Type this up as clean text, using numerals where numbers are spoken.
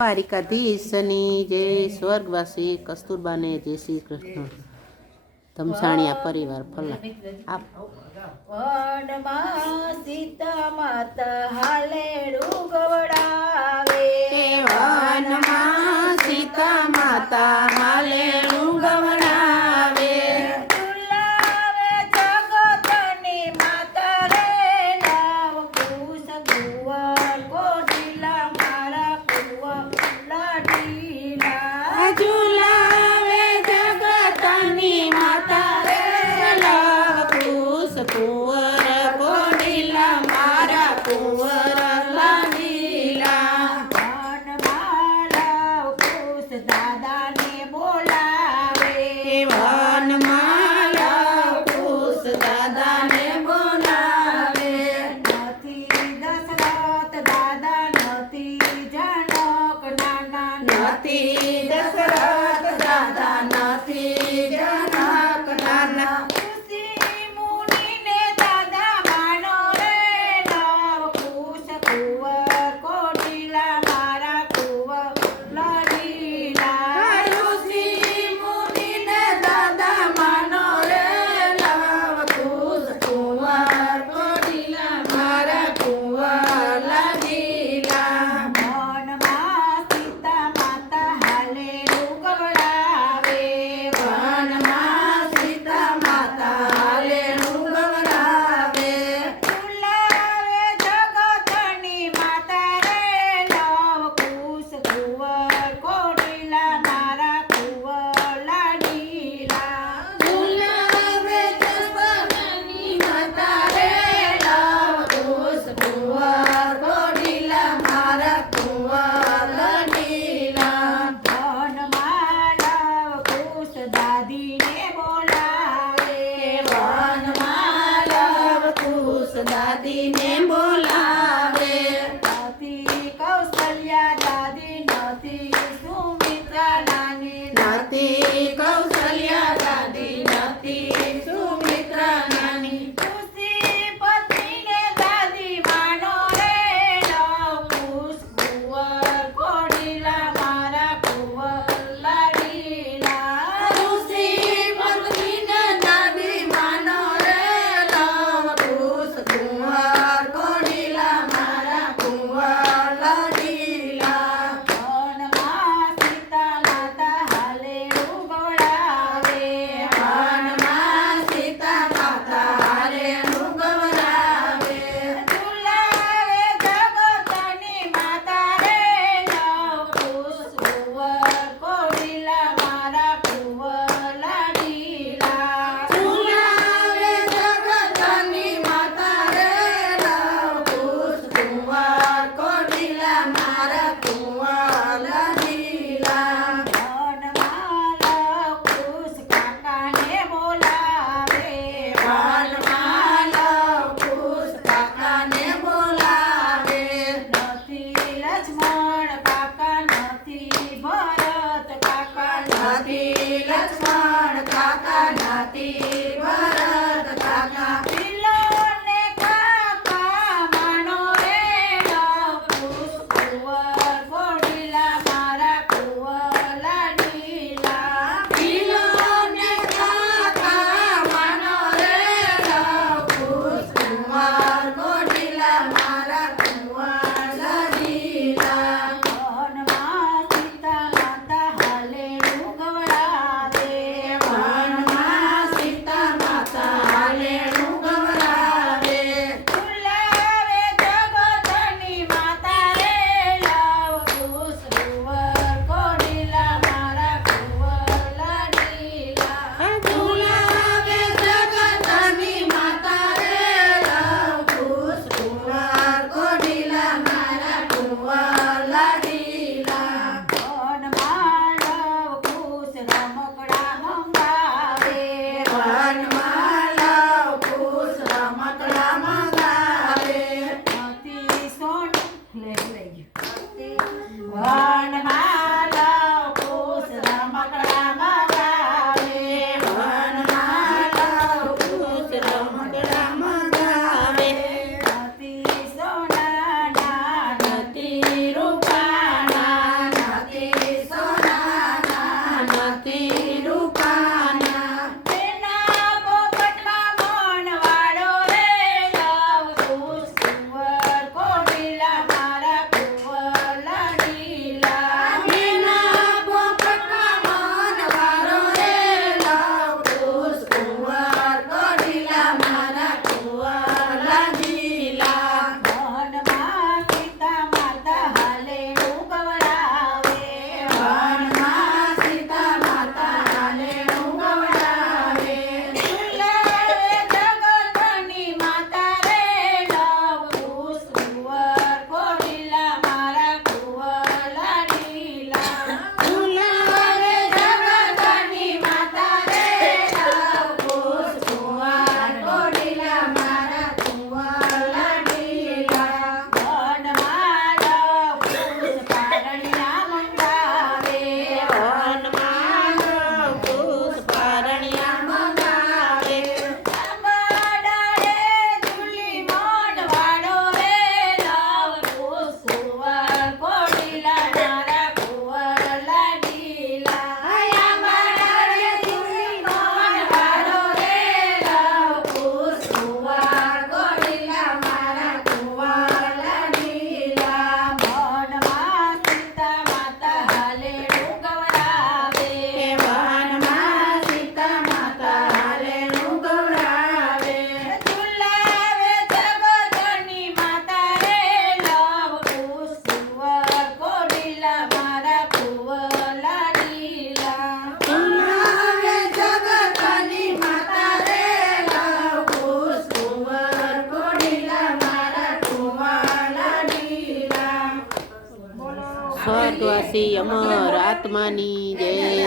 દ્વારિકાધીશની જય, સ્વર્ગવાસી કસ્તુરબાને જય શ્રી કૃષ્ણ. ધમસાણિયા પરિવાર ફલા વનમાં સીતા માતા હાલેડું ગવડાવે, વનમાં સીતા માતા હાલેડું ગવડાવે, ઝુલાવે જગતની માતા રે, નાવ કુશ કુંવર કોઢીલા મારા કુંવર લાડીલા. ઝુલાવે જગતની માતા રે, લવ કુશ કુંવર કોઢીલા મારા કુંવર લાડીલા. વનમાં લવ કુશ દાદાને બોલાવે, વનમાં લવ કુશ દાદાને બોલાવે, નથી દશરથ દાદા નથી જનક નાના, નથી દશરથ દાદા નથી જનક નાના. ઋષિ મુનિને દાદા માનો રે, નવ કુશ કુંવર કોઢીલા મારા કુંવર લાડીલા. ઋષિ મુનિને દાદા માનો રે, લવ કુશ કુંવર કોઢીલા મારા કુંવર લાડીલા. વનમાં સીતા માતા હાલે રૂગ સ્વર્ગવાસી અમર આત્માની જય